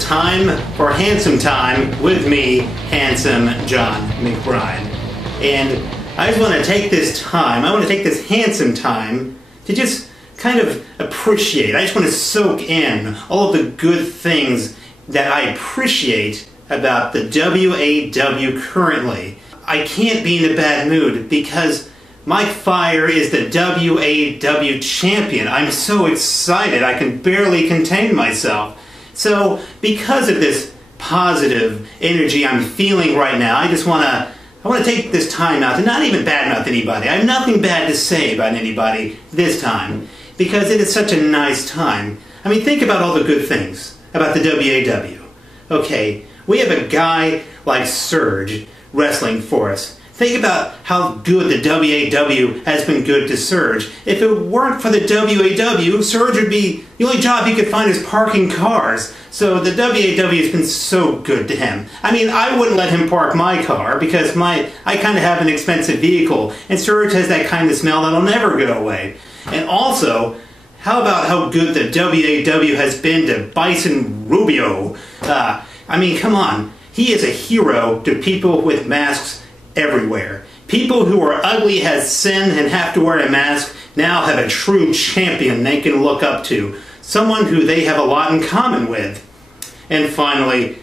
is time for Handsome Time with me, Handsome John McBrine. And I just want to take this time, I want to take this handsome time to just kind of appreciate, I just want to soak in all of the good things that I appreciate about the WAW currently. I can't be in a bad mood because Mike Fire is the WAW champion. I'm so excited I can barely contain myself. So because of this positive energy I'm feeling right now, I want to take this time out to not even badmouth anybody. I have nothing bad to say about anybody this time because it is such a nice time. I mean, think about all the good things about the WAW. Okay, we have a guy like Surge wrestling for us. Think about how good the WAW has been good to Surge. If it weren't for the WAW, Surge would be, the only job he could find is parking cars. So the WAW has been so good to him. I mean, I wouldn't let him park my car because I kind of have an expensive vehicle, and Surge has that kind of smell that'll never go away. And also, how about how good the WAW has been to Bison Rubio? I mean, come on. He is a hero to people with masks everywhere. People who are ugly as sin and have to wear a mask now have a true champion they can look up to. Someone who they have a lot in common with. And finally,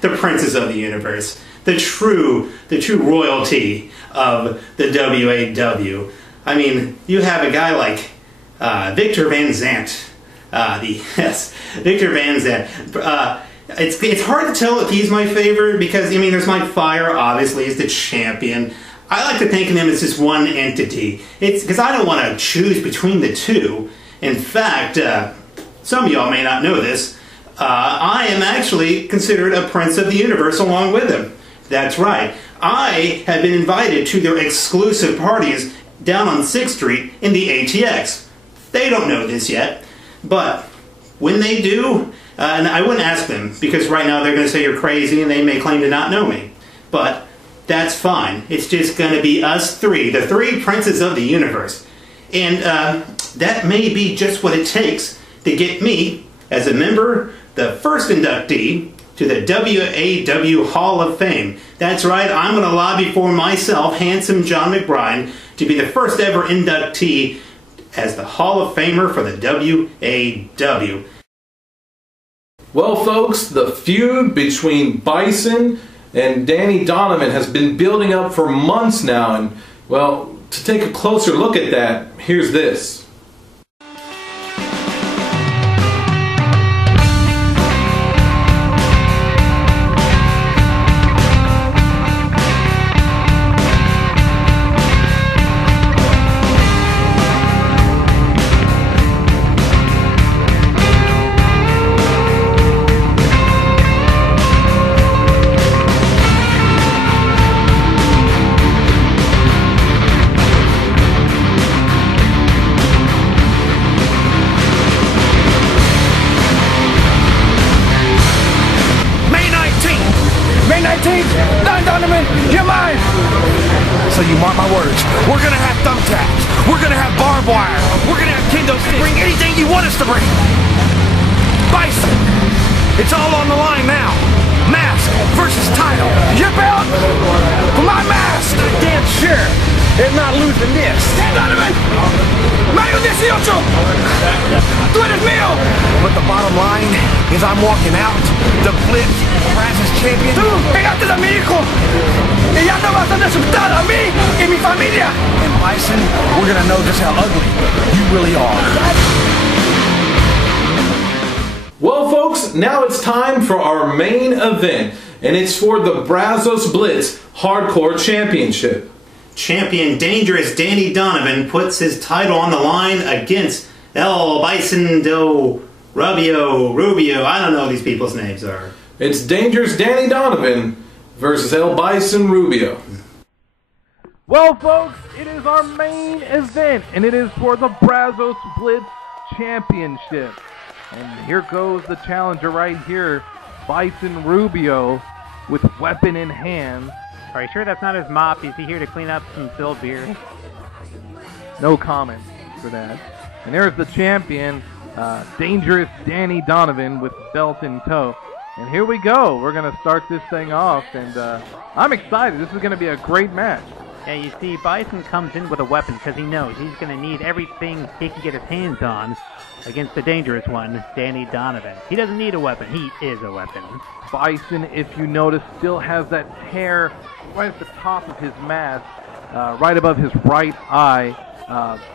the princes of the universe. The true royalty of the WAW. I mean, you have a guy like Victor Van Zandt. Victor Van Zandt. It's hard to tell if he's my favorite because, I mean, there's Mike Fire, obviously, he's the champion. I like to think of him as just one entity. It's because I don't want to choose between the two. In fact, some of y'all may not know this, I am actually considered a prince of the universe along with him. That's right. I have been invited to their exclusive parties down on 6th Street in the ATX. They don't know this yet, but when they do, and I wouldn't ask them, because right now they're going to say you're crazy and they may claim to not know me. But that's fine. It's just going to be us three, the three princes of the universe. And that may be just what it takes to get me, as a member, the first inductee to the WAW Hall of Fame. That's right, I'm going to lobby for myself, Handsome John McBrine, to be the first ever inductee as the Hall of Famer for the WAW. Well, folks, the feud between Bison and Danny Donovan has been building up for months now, and, well, to take a closer look at that, here's this. Donovan, you're mine! So you mark my words, we're gonna have thumbtacks, we're gonna have barbed wire, we're gonna have kendo sticks, bring anything you want us to bring! Bison, it's all on the line now. Mask versus title. Your belt for my mask! Damn sure they're not losing this. Donovan! Mayo 18! Tú eres mío! But the bottom line is I'm walking out, the Blitz Brazos champion. Tú pegaste a mi hijo y ya no vas a aceptar a mí y mi familia. And Bison, we're gonna know just how ugly you really are. Well, folks, now it's time for our main event, and it's for the Brazos Blitz Hardcore Championship. Champion Dangerous Danny Donovan puts his title on the line against El Bison do Rubio. I don't know what these people's names are. It's Dangerous Danny Donovan versus El Bison Rubio. Well, folks, it is our main event, and it is for the Brazos Blitz Championship. And here goes the challenger right here, Bison Rubio, with weapon in hand. Are you sure that's not his mop? Is he here to clean up some spilled beer? No comment for that. And there's the champion, Dangerous Danny Donovan, with belt in tow. And here we go. We're going to start this thing off, and I'm excited. This is going to be a great match. Yeah, you see, Bison comes in with a weapon because he knows he's going to need everything he can get his hands on against the dangerous one, Danny Donovan. He doesn't need a weapon. He is a weapon. Bison, if you notice, still has that tear right at the top of his mask, right above his right eye.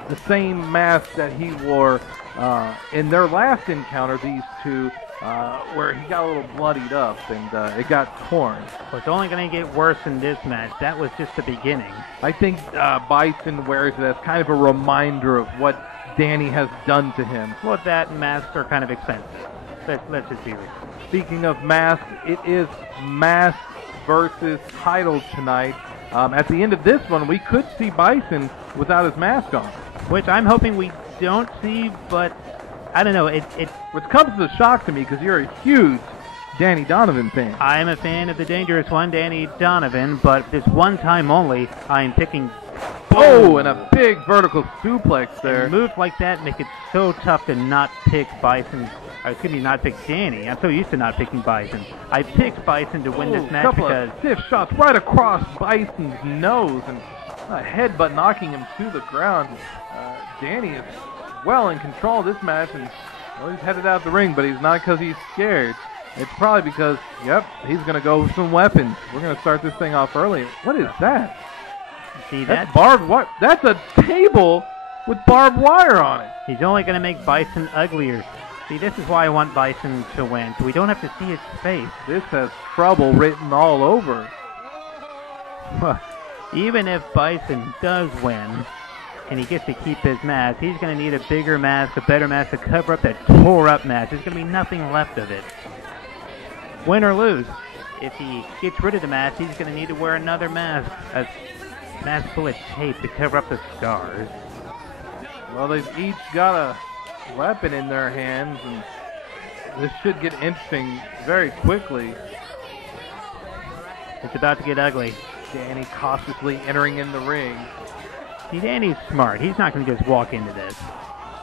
The same mask that he wore in their last encounter, these two, where he got a little bloodied up and it got torn. Well, it's only going to get worse in this match. That was just the beginning. I think Bison wears it as kind of a reminder of what Danny has done to him. Well, that and masks are kind of expensive. Let's just be real. Speaking of masks, it is mask versus title tonight. At the end of this one, we could see Bison without his mask on. Which I'm hoping we don't see, but I don't know. Which comes as a shock to me because you're a huge Danny Donovan fan. I'm a fan of the dangerous one, Danny Donovan, but this one time only, I'm picking... Oh, and a big vertical suplex there. And moves like that make it so tough to not pick Bison. Or excuse me, not pick Danny. I'm so used to not picking Bison. I picked Bison to win this match couple because... of stiff shots right across Bison's nose and a headbutt knocking him to the ground. Danny is well in control of this match, and well, he's headed out the ring, but he's not because he's scared. It's probably because, yep, he's going to go with some weapons. We're going to start this thing off early. What is that? See, that's barbed wire. That's a table with barbed wire on it. He's only going to make Bison uglier. See, this is why I want Bison to win, so we don't have to see his face. This has trouble written all over. Even if Bison does win, and he gets to keep his mask, he's going to need a bigger mask, a better mask to cover up that tore-up mask. There's going to be nothing left of it. Win or lose, if he gets rid of the mask, he's going to need to wear another mask, a mask full of tape to cover up the scars. Well, they've each got a weapon in their hands, and this should get interesting very quickly. It's about to get ugly. Danny cautiously entering in the ring. See, Danny's smart. He's not going to just walk into this.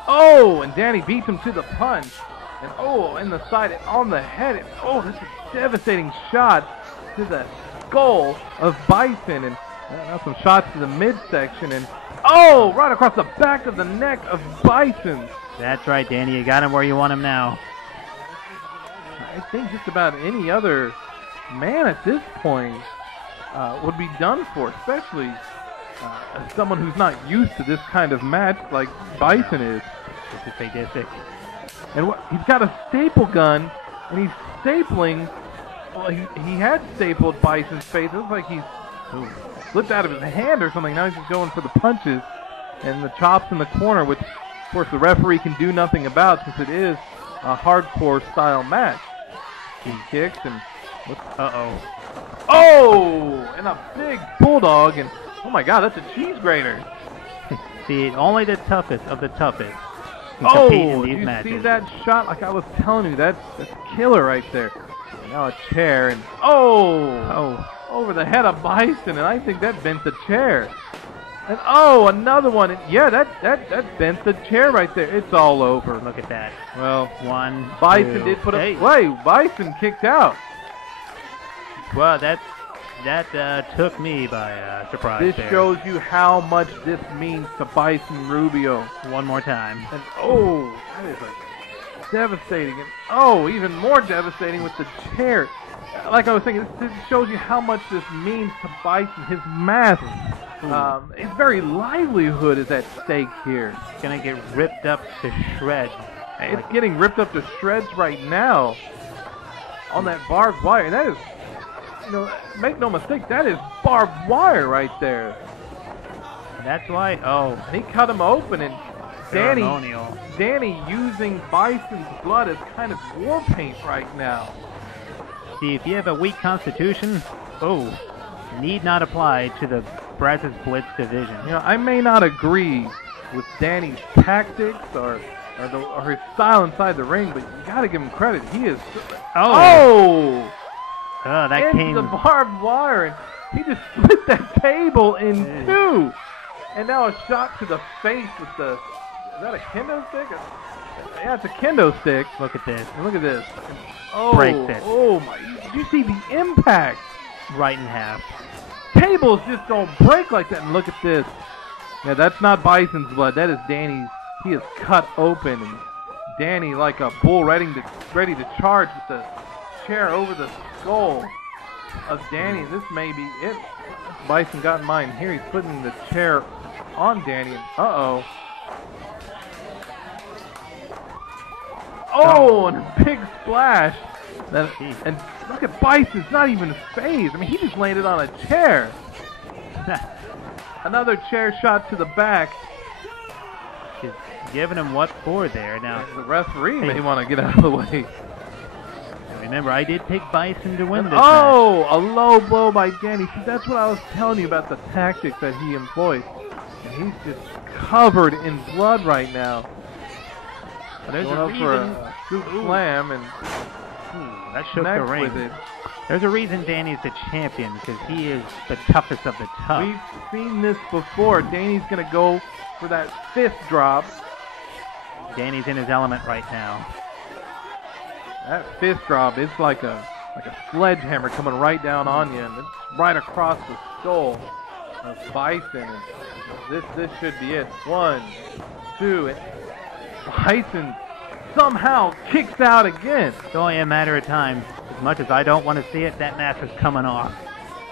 Oh, and Danny beats him to the punch. And oh, in the side and on the head. And, oh, this is a devastating shot to the skull of Bison. And now some shots to the midsection. And oh, right across the back of the neck of Bison. That's right, Danny. You got him where you want him now. I think just about any other man at this point would be done for, especially as someone who's not used to this kind of match like Bison is. This is sadistic. And he's got a staple gun, and he's stapling. Well, he had stapled Bison's face. It looks like he's slipped out of his hand or something. Now he's just going for the punches and the chops in the corner, which, of course, the referee can do nothing about since it is a hardcore style match. He kicks and oh, and a big bulldog, and oh my God, that's a cheese grater. See, only the toughest of the toughest can compete in these matches. See that shot? Like I was telling you, that's killer right there. Now a chair, and oh, over the head of Bison, and I think that bent the chair. And oh, another one. And yeah, that bent the chair right there. It's all over. Look at that. Well, Bison did put a play. Bison kicked out. Well, that took me by surprise. This shows you how much this means to Bison Rubio. One more time. And oh, that is like devastating. And oh, even more devastating with the chair. Like I was saying, this shows you how much this means to Bison. His mask, his very livelihood is at stake here. It's gonna get ripped up to shreds. It's getting ripped up to shreds right now on that barbed wire. And that is, make no mistake, that is barbed wire right there. That's why. Oh, and he cut him open, and Danny using Bison's blood as kind of war paint right now. See, if you have a weak constitution, need not apply to the Brazos Blitz division. I may not agree with Danny's tactics or his style inside the ring, but you got to give him credit. He is. That came the barbed wire, and he just split that table in two. And now a shot to the face with the. Is that a kendo stick? Yeah, it's a kendo stick. Look at this. And look at this. Oh, Breaks it. Oh my! Did you see the impact? Right in half. Tables just don't break like that. And look at this. Yeah, that's not Bison's blood. That is Danny's. He is cut open, and Danny, like a bull, ready to charge with the chair over the skull of Danny. This may be it. Bison got in mind here. He's putting the chair on Danny. Uh-oh. Oh, and a big splash. And look at Bison's not even phased. I mean, he just landed on a chair. Another chair shot to the back. Just giving him what for there. Now, The referee may want to get out of the way. remember, I did pick Bison to win this Oh, a low blow by Danny. See, that's what I was telling you about the tactics that he employs. And he's just covered in blood right now. match. There's Going a up for reason. a scoop slam and That shook the connect ring. with it. There's a reason Danny's the champion, because he is the toughest of the tough. We've seen this before. Danny's going to go for that fifth drop. Danny's in his element right now. That fifth drop, it's like a sledgehammer coming right down on you, and it's right across the skull of Bison. And this should be it. 1, 2, and Bison somehow kicks out again. It's only a matter of time. As much as I don't want to see it, that mask is coming off.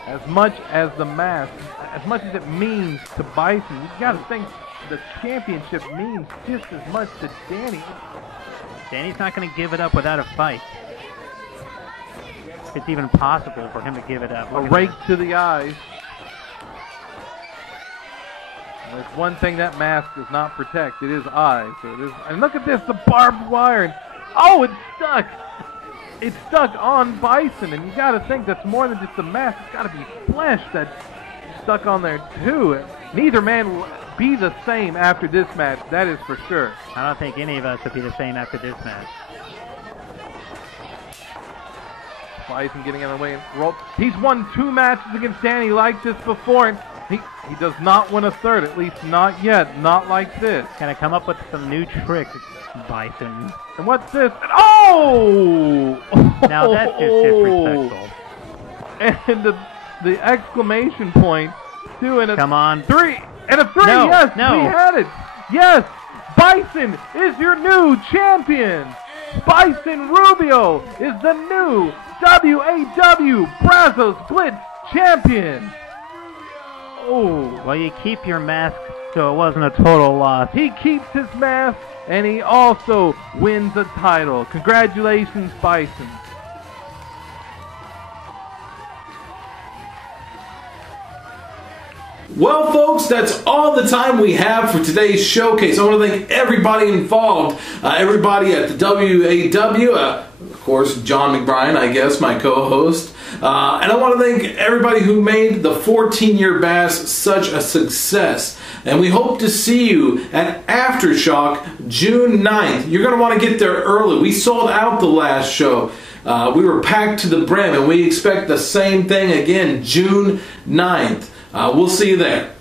As much as the mask, as much as it means to Bison, you got to think the championship means just as much to Danny. Danny's not going to give it up without a fight. It's even possible for him to give it up. A rake to the eyes. And there's one thing that mask does not protect. It is eyes. So it is, and look at this, the barbed wire. And, oh, it's stuck. It's stuck on Bison. And you got to think that's more than just the mask. It's got to be flesh that's stuck on there, too. Neither man will be the same after this match. That is for sure. I don't think any of us will be the same after this match. Bison getting in the way and roll. He's won 2 matches against Danny like this before, and he does not win a third, at least not yet, not like this. Gonna come up with some new tricks, Bison. And what's this? Oh! Now that's just disrespectful. And the exclamation point, 2 and a Come on. 3 and a 3. No, Yes, no. we had it. Yes, Bison is your new champion. Bison Rubio is the new WAW Brazos Blitz champion. Oh, Well, you keep your mask so it wasn't a total loss. he keeps his mask and he also wins a title. Congratulations, Bison. Well, folks, that's all the time we have for today's showcase. I want to thank everybody involved, everybody at the WAW, of course, John McBrine, I guess, my co-host. And I want to thank everybody who made the 14-year Bass such a success. And we hope to see you at Aftershock June 9th. You're going to want to get there early. We sold out the last show. We were packed to the brim, and we expect the same thing again June 9th. We'll see you there.